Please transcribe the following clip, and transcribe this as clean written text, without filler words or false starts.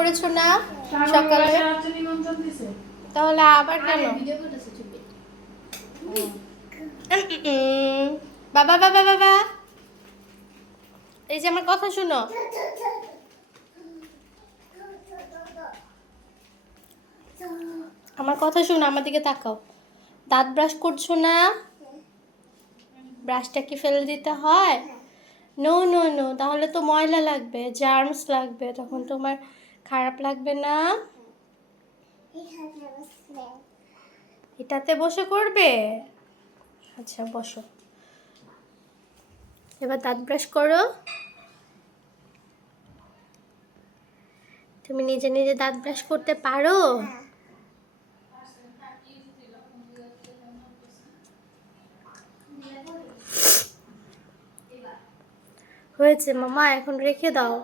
করেছো না সকালে? তাহলে আবার কেন? বাবা বাবা বাবা, এই যে আমার কথা শুনো। আমার কথা শুনো, আমার দিকে তাকাও। দাঁত ব্রাশ করছো না? ব্রাশটা কি ফেলে দিতে হয়? নো নো নো, তাহলে তো ময়লা লাগবে, জার্মস লাগবে, তখন তোমার খারাপ লাগবে না? এটাতে বসে করবে? আচ্ছা বসো, এবার দাঁত ব্রাশ করো। তুমি নিজে নিজে দাঁত ব্রাশ করতে পারো? হয়েছে মামা, এখন রেখে দাও।